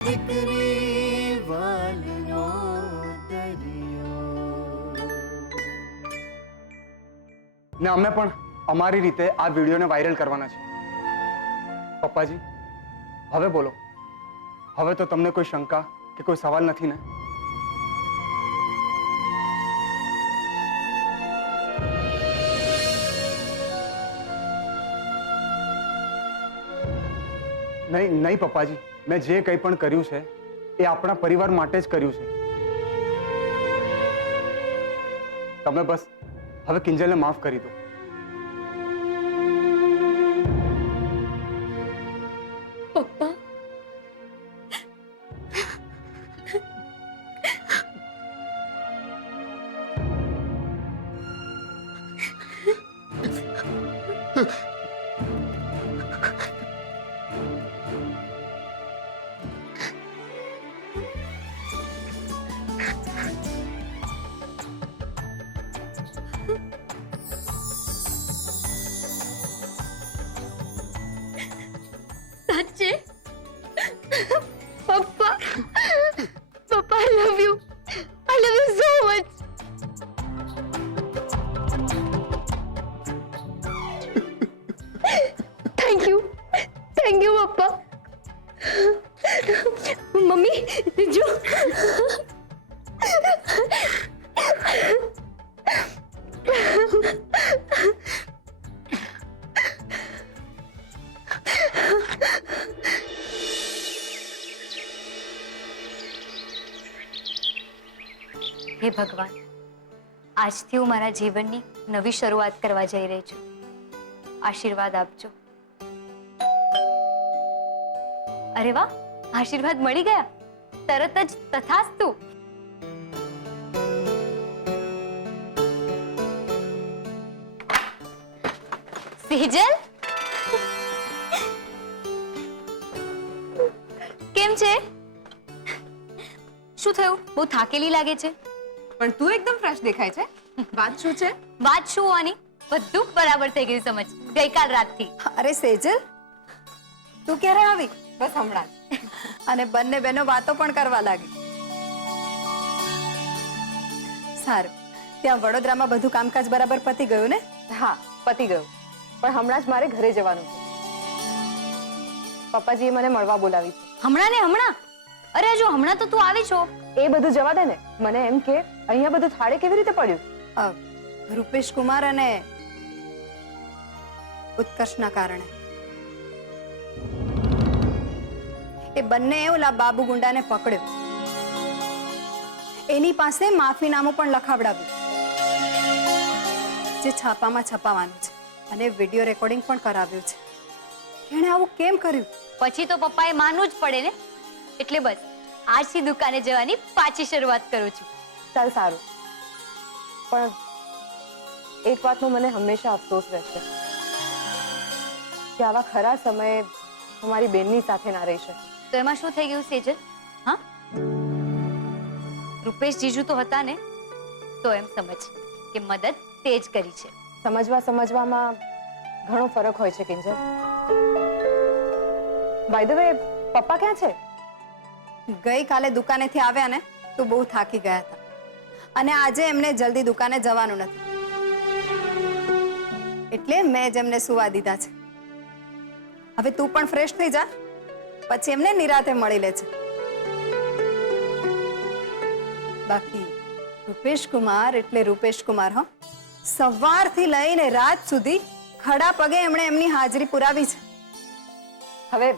ને અમે પણ અમારી રીતે આ વિડીયોને વાયરલ કરવાના છે. પપ્પાજી, હવે બોલો. હવે તો તમને કોઈ શંકા કે કોઈ સવાલ નથી ને? નહીં નહીં પપ્પાજી, મેં જે કંઈ પણ કર્યું છે એ આપણા પરિવાર માટે જ કર્યું છે. તમે બસ હવે કિંજલને માફ કરી દો. પપ્પા, સાચે પપ્પા, પપ્પા I love you so much. Thank you પપ્પા. મમ્મી જો, હે ભગવાન, આજથી હું મારા જીવનની નવી શરૂઆત કરવા જઈ રહી છું. આશીર્વાદ આપજો. અરે વાહ, આશીર્વાદ મળી ગયા. તરત જ તથાસ્તુ. સેજલ, કેમ છે? શું થયું? બહુ થાકેલી લાગે છે. પણ તું એકદમ ફ્રેશ દેખાય છે. વાત શું છે? વાત શું હોવાની? બધું બરાબર થઈ ગયું સમજ, ગઈકાલ રાતથી. અરે સેજલ, તું ક્યારે આવી? બસ હમણાં જ. અને બંને બહેનો વાતો પણ કરવા લાગી. સારું, ત્યાં વડોદરામાં બધું કામકાજ બરાબર પતી ગયું ને? હા, પતી ગયું. પણ હમણાં જ મારે ઘરે જવાનું છે. પપ્પાજીએ મને મળવા બોલાવી છે. હમણાં ને હમણાં? અરે જો હમણાં તો તું આવી છો. એ બધું જવા દે ને. મને એમ કે અહીંયા બધું થાળે કેવી રીતે પડ્યું? રૂપેશ કુમાર અને ઉત્કર્ષના કારણે. એ બંને ઓલા બાબુ ગુંડાને પકડ્યો. એની પાસે માફીનામું પણ લખાવડાવ્યું, જે છાપામાં છપાવાનું છે, અને વિડીયો રેકોર્ડિંગ પણ કરાવ્યું છે. એણે આવું કેમ કર્યું? પછી તો પપ્પાએ માનવું જ પડે ને. એટલે બસ આજથી દુકાને જવાની પાછી શરૂઆત કરું છું. ચાલ સારું. પણ એક વાતનો મને હંમેશા અફસોસ રહેશે કે આવા ખરા સમયે તમારી બેનની સાથે ના રહી શકે. તો એમાં શું થઈ ગયું સેજલ? હા, રૂપેશ જીજુ તો હતા ને, તો એમ સમજ કે મદદ તે જ કરી છે. સમજવામાં ઘણો ફરક હોય છે કિંજલ. બાય ધ વે, પપ્પા ક્યાં છે? ગઈકાલે દુકાનેથી આવ્યા ને તો બહુ થાકી ગયા હતા, અને આજે એમને જલ્દી દુકાને જવાનું નથી, એટલે મેં જ એમને સુવા દીધા છે. હવે તું પણ ફ્રેશ થઈ જા, પછી એમને નિરાતે મળી લે છે. બાકી રૂપેશ કુમાર એટલે રૂપેશ કુમાર, હો. સવારથી લઈને રાત સુધી ખડા પગે એમણે એમની હાજરી પુરાવી છે. હવે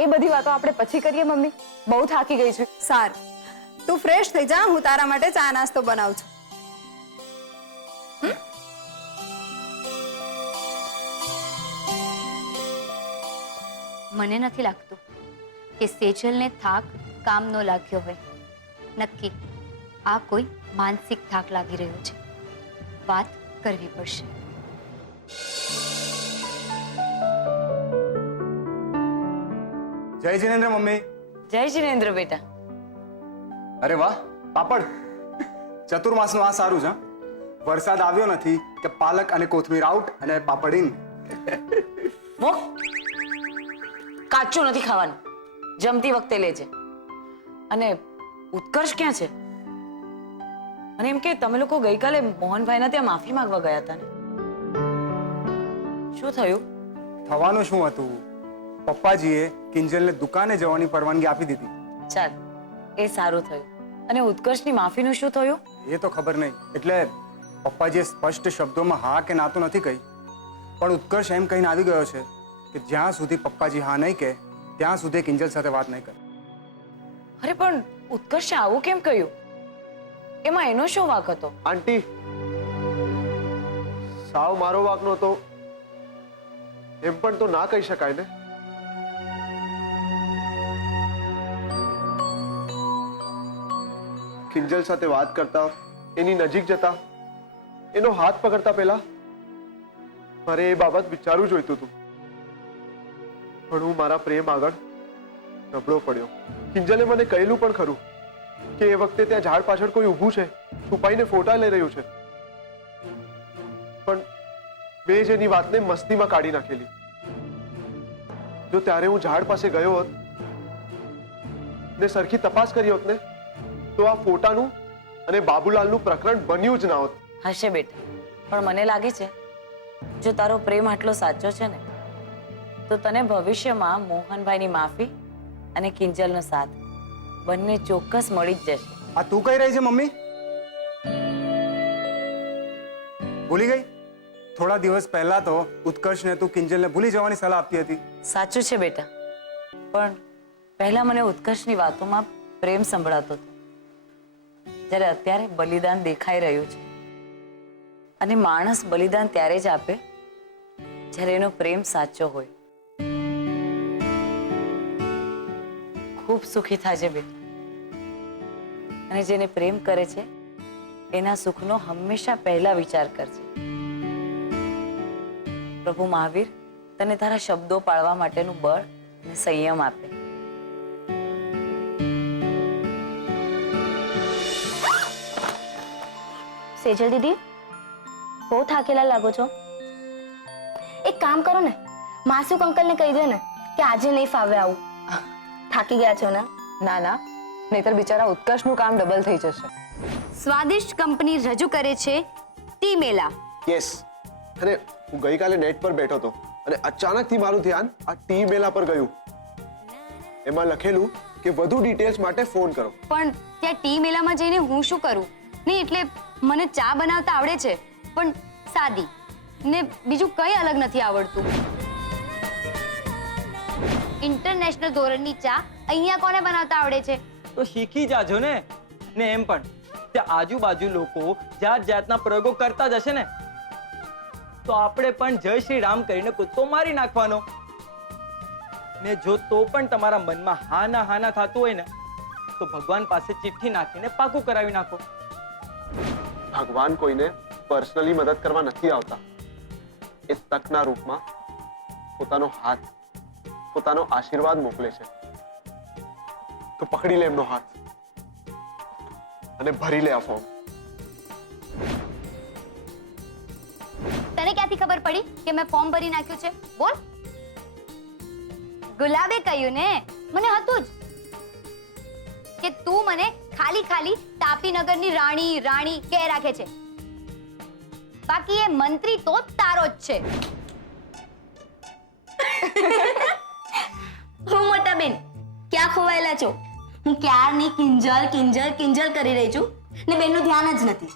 એ બધી વાતો આપણે પછી કરીએ મમ્મી. બહુ થાકી ગઈ છું. સારું, તું ફ્રેશ થઈ જા, હું તારા માટે ચા નાસ્તો બનાવું છું. મને નથી લાગતું કે સેજલને થાક કામનો લાગ્યો હોય. નક્કી આ કોઈ માનસિક થાક લાગી રહ્યો છે. વાત કરવી પડશે. જય જિનેન્દ્ર મમ્મી. જય જિનેન્દ્ર બેટા. અરે વાહ, પાપડ. ચતુર્માસનું આ સારું છે. વરસાદ આવ્યો નથી કે પાલક અને કોથમીર આઉટ અને પાપડ ઇન. કાચું નથી ખાવાનું, જમતી વખતે લેજે. અને ઉત્કર્ષ ક્યાં છે? અને એમ કે તમે લોકો ગઈકાલે મોહનભાઈના ત્યાં માફી માંગવા ગયા હતા ને? શું થયું? થવાનું શું હતું? પપ્પાજીએ કિંજલને દુકાને જવાની પરવાનગી આપી દીધી. ચાલ, એ સારું થયું. અને ઉત્કર્ષની માફીનું શું થયું? એ તો ખબર નહીં. એટલે પપ્પાજીએ સ્પષ્ટ શબ્દોમાં હા કે ના તો નથી કહી, પણ ઉત્કર્ષ એમ કહીને આવી ગયો છે કે જ્યાં સુધી પપ્પાજી હા નહીં કહે ત્યાં સુધી કિંજલ સાથે વાત નહીં કરે. અરે પણ ઉત્કર્ષે આવું કેમ કહ્યું? એમાં એનો શું વાંક હતો? આંટી, સાવ મારો વાંક નહોતો એમ પણ તો ના કહી શકાય ને. કિંજલ સાથે વાત કરતા, એની નજીક જતા, એનો હાથ પકડતા પહેલા મારે એ બાબત વિચારવું જોઈતું હતું. પણ હું મારા પ્રેમ આગળ નબળો પડ્યો. કિંજલે મને કહેલું પણ ખરું કે એ વખતે ત્યાં ઝાડ પાછળ કોઈ ઊભું છે, છુપાઈને ફોટા લઈ રહ્યું છે. પણ મેં જ એની વાતને મસ્તીમાં કાઢી નાખેલી. જો ત્યારે હું ઝાડ પાસે ગયો હોત ને સરખી તપાસ કરી હોત ને, તો આ ફોટાનું અને બાબુલાલનું પ્રકરણ બન્યું જ ના હોત. હશે બેટા, પણ મને લાગે છે જો તારો પ્રેમ આટલો સાચો છે ને, તો તને ભવિષ્યમાં મોહનભાઈની માફી અને કિંજલનો સાથ બંને ચોક્કસ મળી જ જશે. આ તું કહી રહી છે મમ્મી? ભૂલી ગઈ? થોડા દિવસ પહેલા તો ઉત્કર્ષને તું કિંજલને ભૂલી જવાની સલાહ આપતી હતી. સાચું છે બેટા, પણ પહેલા મને ઉત્કર્ષની વાતોમાં પ્રેમ સંભળાતો હતો, જ્યારે અત્યારે બલિદાન દેખાઈ રહ્યું છે. અને માણસ બલિદાન ત્યારે જ આપે જ્યારે એનો પ્રેમ સાચો હોય. ખૂબ સુખી થાજે બેટા. અને જેને પ્રેમ કરે છે એના સુખનો હંમેશા પહેલા વિચાર કરજે. પ્રભુ મહાવીર તને તારા શબ્દો પાળવા માટેનું બળ અને સંયમ આપે. સેજલ દીદી, બહુ થાકેલા લાગો છો. એક કામ કરો ને, માસુક અંકલને કહી દો ને કે આજે નહીં ફાવે આવું. થાકી ગયા છો ને? ના ના, નહીતર બિચારા ઉત્કર્ષનું કામ ડબલ થઈ જશે. સ્વાદિષ્ટ કંપની રજૂ કરે છે ટી મેલા. યસ. અને હું ગઈકાલે નેટ પર બેઠો હતો અને અચાનકથી મારું ધ્યાન આ ટી મેલા પર ગયું. એમાં લખેલું કે વધુ ડિટેલ્સ માટે ફોન કરો. પણ ત્યાં ટી મેલામાં જઈને હું શું કરું? નહીં એટલે મને ચા બનાવતા આવડે છે, પણ સાદી, ને બીજું કંઈ અલગ નથી આવડતું. ઇન્ટરનેશનલ ધોરણની ચા અહીંયા કોને બનાવતા આવડે છે? તો શીખી જાજો ને. ને એમ પણ ત્યાં આજુબાજુ લોકો જાત જાતના પ્રયોગો કરતા જ હશે ને, તો આપણે પણ જય શ્રી રામ કરીને કૂદકો મારી નાખવાનો. ને જો તો પણ તમારા મનમાં હાના હાના થતું હોય ને, તો ભગવાન પાસે ચિઠ્ઠી નાખીને પાકું કરાવી નાખો. ભગવાન કોઈને પર્સનલી મદદ કરવા નથી આવતા. એ તકના રૂપમાં પોતાનો હાથ, પોતાનો આશીર્વાદ મોકલે છે. તો પકડી લે એમનો હાથ અને ભરી લે આ ફોર્મ. તને ક્યાંથી ખબર પડી કે મેં ફોર્મ ભરી નાખ્યું છે? બોલ. ગુલાબે કહ્યું ને, મને હતું જ કે તું મને ખાલી ખાલી તાપીનગરની રાણી રાણી કહે રાખે છે. બાકી એ મંત્રી તો તારો જ છે. હું મોટા બેન, ક્યાં ખોવાયેલા છો? હું ક્યારની કિંજલ કિંજલ કિંજલ કરી રહી છું ને બેનનું ધ્યાન જ નથી.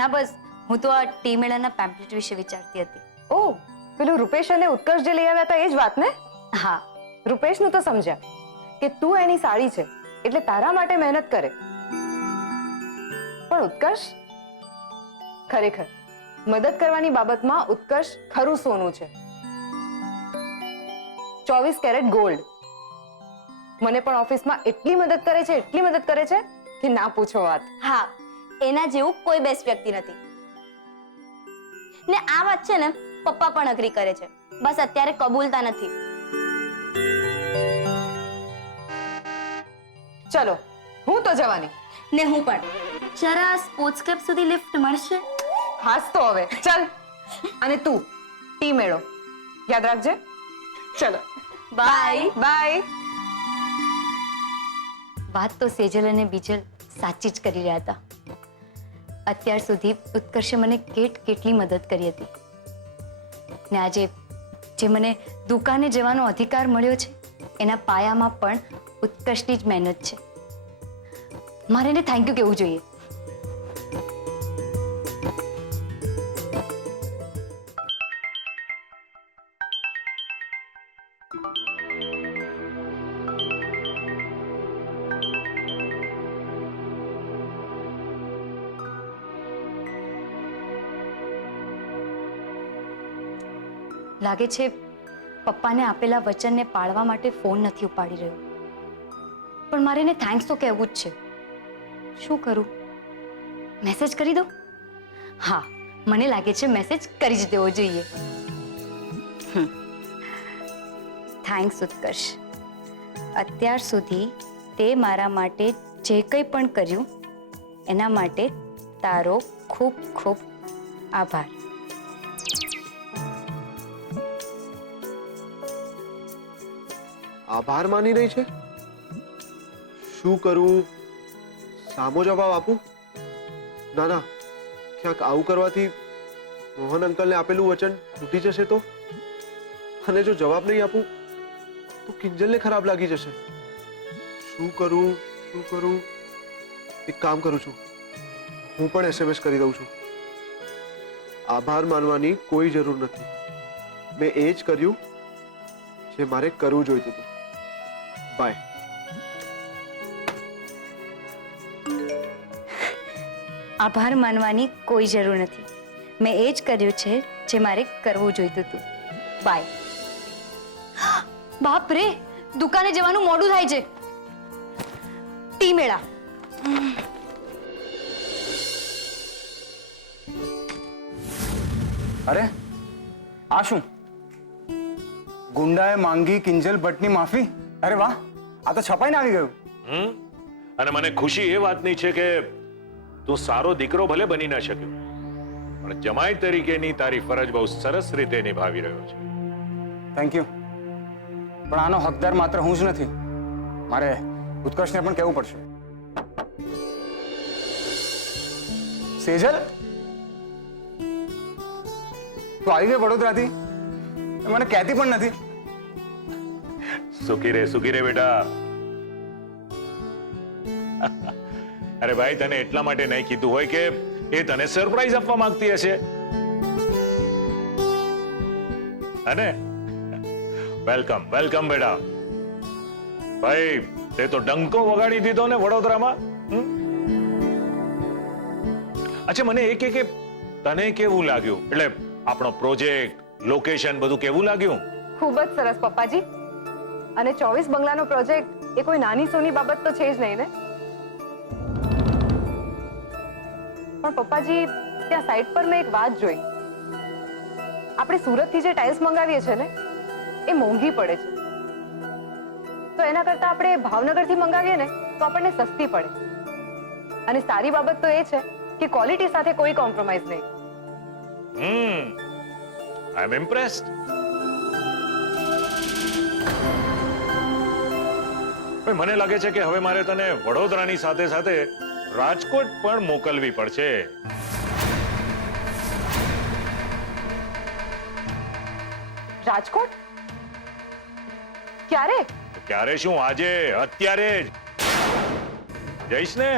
ના બસ, હું તો આ ટી મેળાના પેમ્પલેટ વિશે વિચારતી હતી. ઓહ, પેલું રૂપેશ અને ઉત્કર્ષ જે લઈ આવ્યા હતા એ જ વાત ને? હા, રૂપેશનું તો સમજ્યા કે તું એની સાળી છે એટલે તારા માટે મહેનત કરે, પણ ઉત્કર્ષ ખરેખર મદદ કરવાની બાબતમાં ઉત્કર્ષ ખરું સોનું છે. 24 કેરેટ ગોલ્ડ. મને પણ ઓફિસમાં એટલી મદદ કરે છે, એટલી મદદ કરે છે કે ના પૂછો વાત. હા, એના જેવું કોઈ બેસ્ટ વ્યક્તિ નથી. ને આ વાત છે ને પપ્પા પણ અગ્રી કરે છે, બસ અત્યારે કબૂલતા નથી. ચલો, હું તો જવાની. ને હું પણ. જરા સ્પોર્ટ્સ ક્લબ સુધી લિફ્ટ મળશે? હાસ તો હવે ચાલ. અને તું ટી મેળો યાદ રાખજે. ચલો, બાય. બાય. વાત તો સેજલ અને બીજલ સાચી જ કરી રહ્યા હતા. અત્યાર સુધી ઉત્કર્ષે મને કેટલી મદદ કરી હતી ને આજે જે મને દુકાને જવાનો અધિકાર મળ્યો છે એના પાયામાં પણ ઉત્કર્ષની જ મહેનત છે. મારે એને થેન્ક યુ કહેવું જોઈએ. લાગે છે પપ્પાને આપેલા વચનને પાળવા માટે ફોન નથી ઉપાડી રહ્યો. પણ મારે એને થેન્ક્સ તો કહેવું જ છે. શું કરું? મેસેજ કરી દઉં? હા, મને લાગે છે મેસેજ કરી જ દેવો જોઈએ. થેન્ક્સ ઉત્કર્ષ. અત્યાર સુધી તે મારા માટે જે કંઈ પણ કર્યું એના માટે તારો ખૂબ ખૂબ આભાર. આભાર માની રહી છે? શું કરું? સામો જવાબ આપું? ના ના, ક્યાંક આવું કરવાથી મોહન અંકલને આપેલું વચન તૂટી જશે તો? અને જો જવાબ નહીં આપું તો કિંજલને ખરાબ લાગી જશે. શું કરું? એક કામ કરું છું, હું પણ SMS કરી દઉં છું. આભાર માનવાની કોઈ જરૂર નથી. મેં એ જ કર્યું જે મારે કરવું જોઈતું હતું. બાય. આભાર માનવાની કોઈ જરૂર નથી. મેં એ જ કર્યું છે જે મારે કરવું જોઈતું હતું. બાય. બાપ રે, દુકાને જવાનું મોડું થાય છે. ટી મેળા. અરે આ શું? ગુંડાએ માંગી કિંજલ ભટ્ટની માફી? અરે વાહ, આ તો છપાઈને આવી ગયું. અને મને ખુશી એ વાતની છે કે તું સારો દીકરો ભલે બની ન શક્યો, પણ જમાઈ તરીકેની તારી ફરજ બહુ સરસ રીતે નિભાવી રહ્યો છે. Thank you. પણ આનો હકદાર માત્ર હું જ નથી, મારે ઉત્કર્ષને પણ કહેવું પડશે. સેજલ, તું આવી ગઈ વડોદરાથી? મને કહેતી પણ નથી. સુખી રે બેટા. અરે ભાઈ, તને એટલા માટે નહીં કીધું હોય કે એ તને સરપ્રાઈઝ આપવા માંગતી હશે. અને વેલકમ બેટા. ભાઈ, તે તો ડંકો વગાડી દીધો ને વડોદરામાં. અચ્છા, મને એ કે તને કેવું લાગ્યું? એટલે આપણો પ્રોજેક્ટ, લોકેશન બધું કેવું લાગ્યું? ખૂબ જ સરસ પપ્પાજી. અને 24 બંગલાનો પ્રોજેક્ટ એ કોઈ નાની સોની બાબત તો છે જ નહીં ને. પણ પપ્પાજી, ત્યાં સાઈટ પર મેં એક વાત જોઈ. આપણે સુરતથી જે ટાઇલ્સ મંગાવીએ છીએ ને એ મોંઘી પડે છે. તો એના કરતા આપણે ભાવનગરથી મંગાવીએ ને તો આપણને સસ્તી પડે. અને સારી બાબત તો એ છે કે ક્વોલિટી સાથે કોઈ કોમ્પ્રોમાઇઝ નહીં. આઈ એમ ઇમ્પ્રેસ્ડ. મને લાગે છે કે હવે મારે તને વડોદરાની સાથે સાથે રાજકોટ પણ મોકલવી પડશે. રાજકોટ? ક્યારે? ક્યારે શું, આજે, અત્યારે જ જઈશ ને.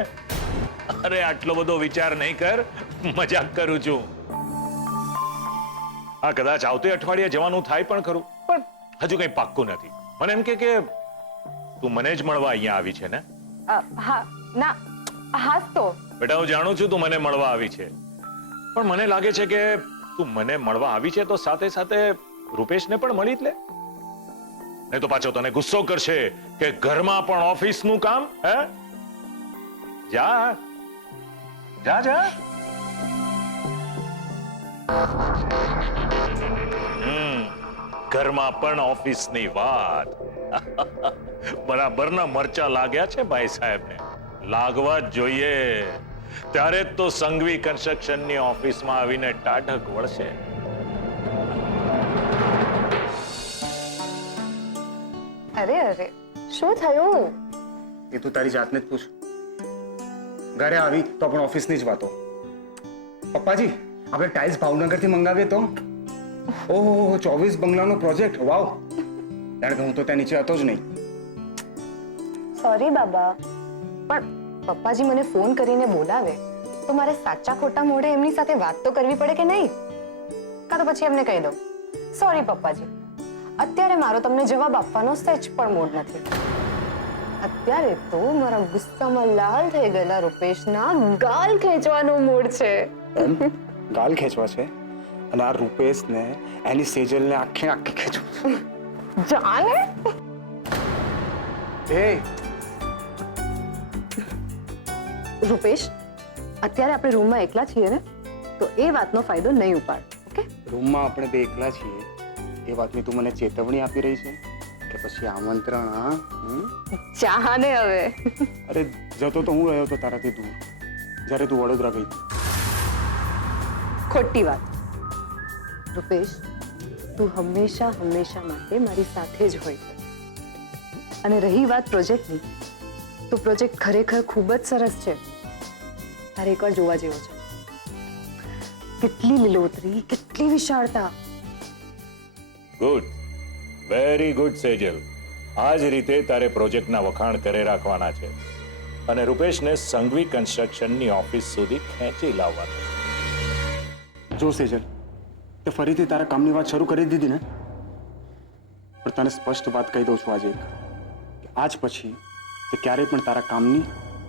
અરે આટલો બધો વિચાર નહીં કર, મજાક કરું છું. હા, કદાચ આવતી અઠવાડિયે જવાનું થાય પણ ખરું, પણ હજુ કઈ પાક્કું નથી. મને એમ કે તું મને જ મળવા અહીંયા આવી છે ને? હા. ના, હાસ તો બેટા, હું જાણું છું તું મને મળવા આવી છે, પણ મને લાગે છે કે તું મને મળવા આવી છે તો સાથે સાથે રૂપેશને પણ મળી જ લે. નહીં તો પાછો તને ગુસ્સો કરશે કે ઘરમાં પણ ઓફિસનું કામ. હે, જા. ઘરમાં પણ ઓફિસની વાત. બરાબરના મરચા લાગ્યા છે ભાઈ સાહેબને. લાગવા જ જોઈએ. ત્યારે જ તો સંઘવી કન્સ્ટ્રક્શનની ઓફિસમાં આવીને ટાઢક વળશે. અરે શું થયું? એ તું તારી જાતને જ પૂછ. ઘરે આવી તો પણ ઓફિસની જ વાતો. પપ્પાજી, આપણે ટાઇલ્સ ભાવનગરથી મંગાવીએ તો? ઓહો, 24 બંગલાનો પ્રોજેક્ટ, વાવ! કારણ કે હું તો ત્યાં નીચે હતો જ નહીં. સોરી બાબા, પણ પપ્પાજી મને ફોન કરીને બોલાવે તો મારે સાચા ખોટા મોઢે એમની સાથે વાત તો કરવી પડે કે નહીં? કાં તો પછી એમને કહી દઉં, સોરી પપ્પાજી, અત્યારે મારો તમને જવાબ આપવાનો સહેજ પણ મૂડ નથી. અત્યારે તો મારા ગુસ્સામાં લાલ થઈ ગયેલા રૂપેશના ગાલ ખેંચવાનો મૂડ છે. એમ ગાલ ખેંચવા છે? અને આ રૂપેશને એની સેજલને આખે આખી ખેંચવું. જાને એ રૂપેશ, અત્યારે આપણે રૂમમાં એકલા છીએ ને, તો એ વાતનો ફાયદો નહીં ઉપાડ. ઓકે? રૂમમાં આપણે બે એકલા છીએ એ વાતની તું મને ચેતવણી આપી રહી છે કે પછી આમંત્રણ? હા, જાને હવે. અરે જતો તો હું રહ્યો હતો તારાથી દૂર જ્યારે તું વડોદરા ગઈ હતી. ખોટી વાત. રૂપેશ, તું હંમેશા હંમેશા માટે મારી સાથે જ હોય છે. અને રહી વાત પ્રોજેક્ટની, તો પ્રોજેક્ટ ખરેખર ખૂબ જ સરસ છે. તારે એકવાર જોવા જેવો છે. કેટલી લીલોતરી, કેટલી વિશાળતા. Good, very good Sejal. આ જ રીતે તારે પ્રોજેક્ટના વખાણ કરે રાખવાના છે અને રૂપેશને સંઘવી કન્સ્ટ્રક્શનની ઓફિસ સુધી ખેંચી લાવવાના. જો સેજલ, તે ફરીથી તારા કામની વાત શરૂ કરી દીધી ને, પણ તને સ્પષ્ટ વાત કહી દઉં છું આજે એક, કે આજ પછી તે ક્યારેય પણ તારા કામની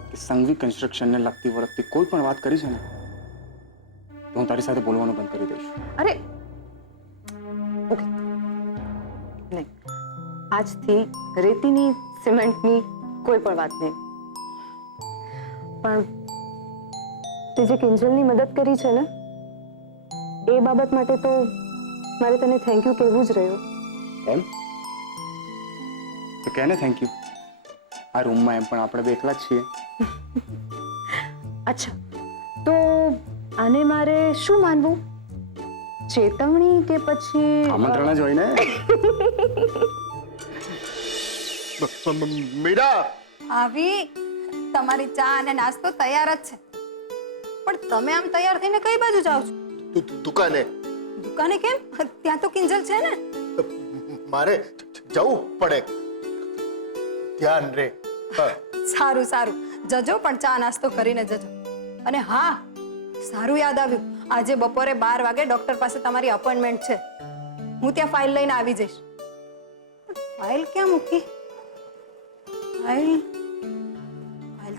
કે સંઘવી કન્સ્ટ્રક્શનને લગતી વળગતી કોઈ પણ વાત કરી છે ને, તો હું તારી સાથે બોલવાનું બંધ કરી દઈશ. અરે ઓકે, નહીં, આજથી રેતીની સિમેન્ટની કોઈ પણ વાત નહીં. પણ તે જે કિંજલની મદદ કરી છે ને, એ બાબત માટે તો મારે તને થેન્ક યુ કહેવું જ રહ્યું. એમ તો કહે ને થેન્ક યુ. આ રૂમમાં એમ પણ આપણે બે એકલા જ છીએ. અચ્છા, તો આને મારે શું માનવું? ચેતવણી કે પછી આમંત્રણ જ હોય ને. મીરા, આવી તમારી ચા અને નાસ્તો તૈયાર જ છે. પણ તમે આમ તૈયાર થઈને કઈ બાજુ જાઓ છો? દુકાને દુકાને કેમ? ત્યાં તો કિંજલ છે ને. મારે જવું પડે. ધ્યાન રે. સારું સારું, જજો, પણ ચા નાસ્તો કરીને જજો. અને હા, સારું યાદ આવ્યું, આજે બપોરે 12 વાગે ડોક્ટર પાસે તમારી અપોઇન્ટમેન્ટ છે. હું ત્યાં ફાઇલ લઈને આવી જઈશ. ફાઇલ ક્યાં મૂકી? ફાઇલ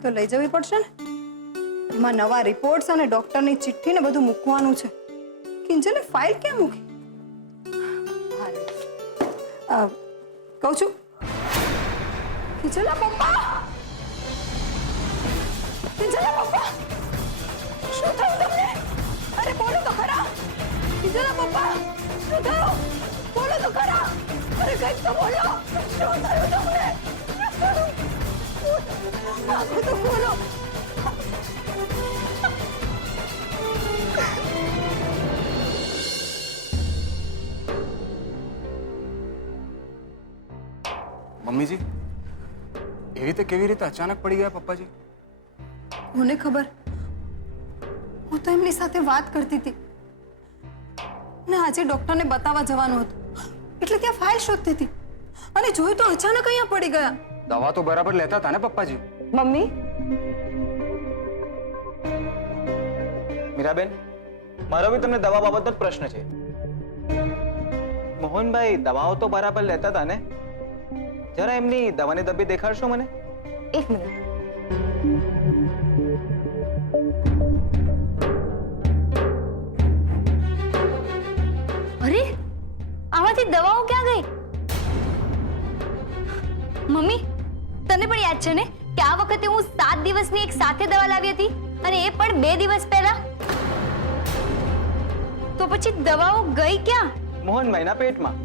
તો લઈ જવી પડશે ને. એમાં નવા રિપોર્ટ્સ અને ડોક્ટરની ચિઠ્ઠી ને બધું મૂકવાનું છે. કિંજલે ફાઇલ ક્યાં મૂકી? કહું છું, કિંજલના પપ્પા! કિંજલના પપ્પા! શું થયું તમને? અરે બોલો તો ખરા! કિંજલના પપ્પા! શું થયું? બોલો તો ખરા! અરે કંઈક તો બોલો! શું થયું તમને? આખું તો બોલો! મમ્મીજી, એવી રીતે કેવી રીતે અચાનક પડી ગયા પપ્પાજી? મને ખબર, હું તો એમની સાથે વાત કરતી હતી ને આજે ડોક્ટરને બતાવવા જવાનું હતું, એટલે ત્યાં ફાઇલ શોધતી હતી અને જોયું તો અચાનક અહીંયા પડી ગયા. દવા તો બરાબર લેતા હતા ને પપ્પાજી? મમ્મી, મીરાબેન, મારો બી તમને દવા બાબતનો જ પ્રશ્ન છે. મોહનભાઈ દવાઓ તો બરાબર લેતા હતા ને? જરા એમની દવાની ડબ્બી દેખાડશો મને? એક મિનિટ. અરે આમાંથી દવાઓ ક્યાં ગઈ? મમ્મી, તને પણ યાદ છે ને કે આ વખતે હું 7 દિવસની એક સાથે દવા લાવી હતી અને એ પણ 2 દિવસ પહેલા? તો પછી દવાઓ ગઈ ક્યાં? મોહનભાઈના પેટમાં.